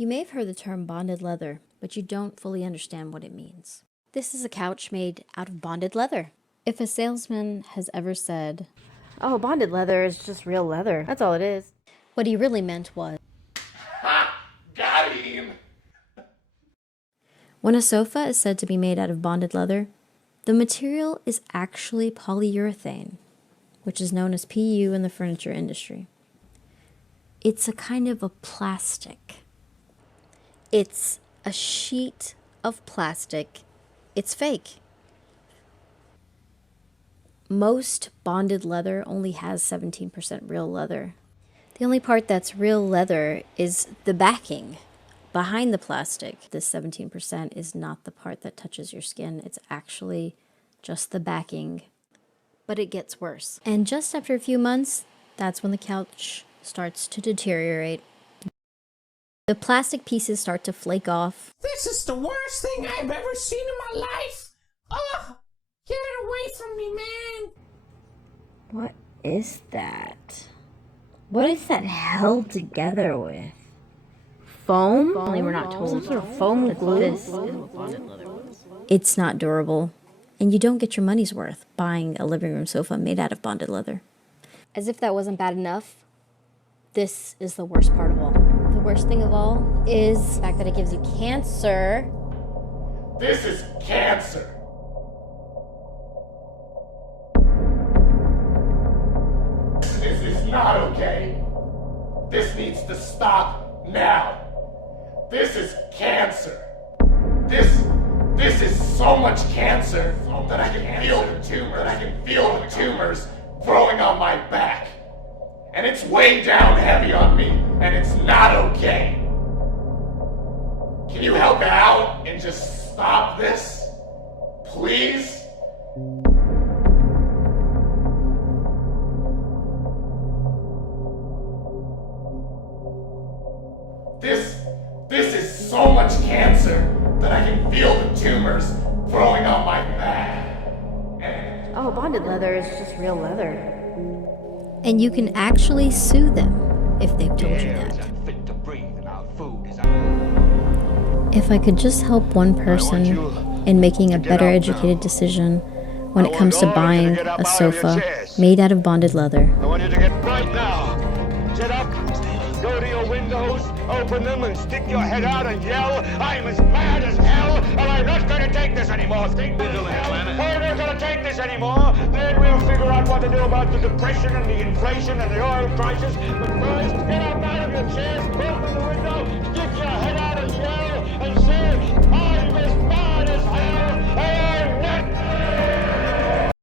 You may have heard the term bonded leather, but you don't fully understand what it means. This is a couch made out of bonded leather. If a salesman has ever said, "Oh, bonded leather is just real leather, that's all it is," what he really meant was, "Ha! Got him!" When a sofa is said to be made out of bonded leather, the material is actually polyurethane, which is known as PU in the furniture industry. It's a kind of a plastic. It's a sheet of plastic. It's fake. Most bonded leather only has 17% real leather. The only part that's real leather is the backing behind the plastic. This 17% is not the part that touches your skin. It's actually just the backing. But it gets worse. And just after a few months, that's when the couch starts to deteriorate. The plastic pieces start to flake off. This is the worst thing I've ever seen in my life. Ugh! Get it away from me, man! What is that? What is that held together with? Foam? Only we're not told. Some sort of foam glue. It's not durable, and you don't get your money's worth buying a living room sofa made out of bonded leather. As if that wasn't bad enough, this is the worst part of all. The worst thing of all is the fact that it gives you cancer. This is cancer. This is not okay. This needs to stop now. This is cancer. This is so much cancer that I can feel the tumors. I can feel the tumors growing on my back. And it's way down heavy on me, and it's not okay. Can you help out and just stop this? Please? This is so much cancer that I can feel the tumors growing on my back. Oh, bonded leather is just real leather. And you can actually sue them if they've told you that. If I could just help one person in making a better educated decision when it comes to buying a sofa made out of bonded leather. I want you to get right now. Sit up, go to your windows, open them, and stick your head out and yell, "I'm as mad as hell, and I'm not going to take this anymore." Think we're not going to take this anymore. Then we'll figure out what to do about the depression and the inflation and the oil prices. But first, get up out of your chairs, open the window,